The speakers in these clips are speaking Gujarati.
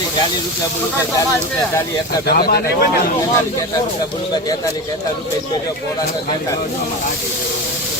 કે ચાલીસ રૂપિયા બોલું તેતાલીસ રૂપિયા બોલું તેતાલીસ રૂપિયા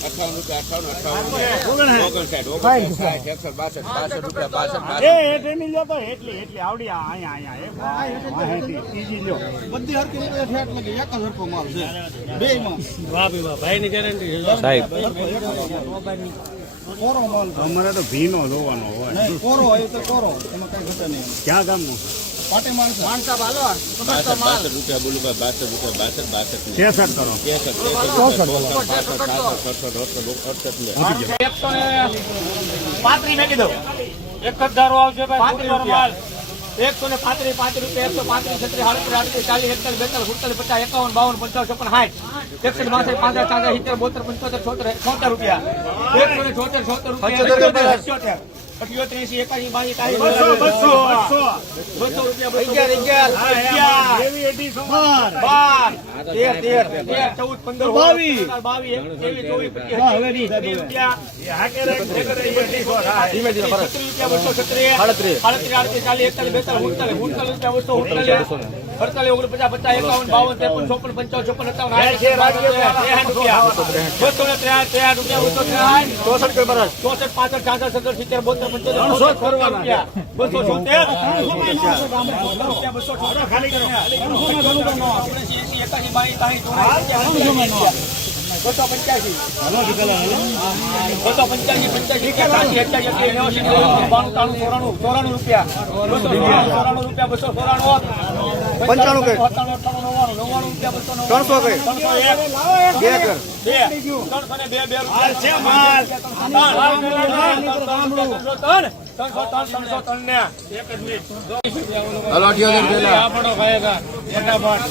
અઠાવન રૂપિયા અઠાવન અઠાવન ઓગણસાઠ ઓગણસાઠ એકસો બાસઠ બાસઠ રૂપિયા બાસઠ એ તો એટલી એટલી આવડી અહીંયા ત્રીજી લ્યો બધી હરકી રીતે ઠેઠ લગી એક જ હરકો માલ છે બે માં સાહેબ કોરો માલ અમારે તો ભીનો જોવાનો હોય. નહીં કોરો હોય તો કોરો. એમાં કઈ ઘટે નહીં. ક્યાં ગામનું? પાટે માણસ બાસઠ રૂપિયા બોલું ભાઈ બાસઠ રૂપિયા બાસઠ બાસઠ ને. કરો. ત્રેસઠ ત્રેસઠ ને એકસો ને પાંત્રીસ પાંત્રીસ રૂપિયા. એકસો પાંત્રીસ છત્રીસ આડત્રીસ આડત્રીસ ચાલીસ એકતાલીસ બેતાલીસ સુડતાલીસ પચાસ એકાવન બાવન પંચાવન છપ્પન સાઠ. એકસઠ બાસઠ પાંસઠ સાસઠ સિત્તેર બોતેર પંચોતેર છોતેર છોતેર રૂપિયા. એકસો ને છોતેર છોતેર રૂપિયા. અઠ્યોતેર અઠ્યોતેર એસી એકાસી બાસી બસો બસો બસો બસો રૂપિયા અગિયાર અગિયાર અગિયાર એવી એટી સમાર બાર તેર તેર તેર ચૌદ પંદર બાવીસ બાવીસ ત્રેવીસ ચોવીસ પચીસ ત્રીસ રૂપિયા એ હાકે રાખ, જે કરે એ એટી સો થાય. છત્રીસ રૂપિયા બસો છત્રીસ આડત્રીસ આડત્રીસ ચાલીસ એકતાલીસ બેતાલીસ ઉડતાલીસ ઉડતાલીસ રૂપિયા બસો ઉડતાલીસ અડતાલીસ ઓગણપચાસ પચાસ એકાવન બાવન ત્રેપન ચોપન પંચાવન ચોપન સત્તાવન આઠ ત્રેસઠ રૂપિયા બસો ને ત્રેસઠ ત્રેસઠ રૂપિયા બસો ત્રેસઠ ચોસઠ કોઈ બરસ ચોસઠ પાસઠ છાસઠ સત્તર સિત્તેર બોતેર એકાસી બાવીસ ત્રીસ બસો પંચ્યાસી બસો પંચ્યાસી પંચ્યાસી એકાસી બાણું ત્રાણું ચોરાણું ચોરાણું રૂપિયા. બસો ચોરાણું રૂપિયા બસો ચોરાણું પંચાણું કે નવ્વાણું નવ્વાણું રૂપિયા બસો ત્રણસો કઈ એક બે કર હલો અઠ્યોતેર ફટાફટ.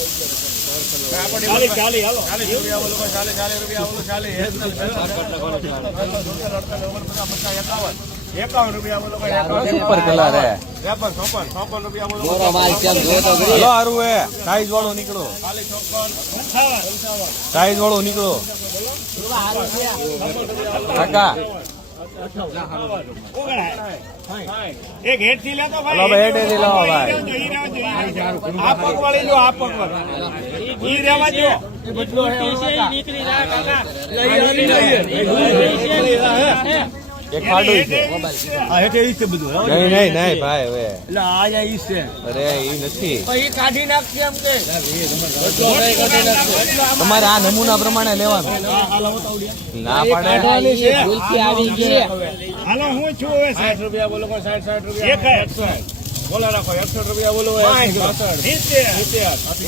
સાઈઝ વાળો નીકળો સાઈઝ વાળો નીકળો કાકા એક હેઠથી લેતો ભાઈ. ભાઈ, હેઠેથી લાવો ભાઈ. ઈ રહેવા દ્યો, ઈ રહેવા દ્યો. આ પગ વાળી લો આ પગ વાળી ઈ રહેવા દ્યો. એક ફાડું છે નહીં નહીં નહીં ભાઈ હવે. અરે ઈ નથી. કાઢી નાખશે એમ કે. તમારે આ નમૂના પ્રમાણે લેવાનું. ના પાડે. હાલો હું છું હવે રૂપિયા બોલો કોઈ સાઠ સાઠ રૂપિયા એક બોલા બોલો રાખો રૂપિયા બોલો.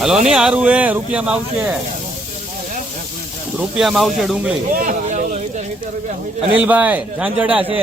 હલો નહીં હારું એ રૂપિયામાં આવશે. રૂપિયામાં આવશે ડુંગળી. અનિલભાઈ ઝાંઝડા છે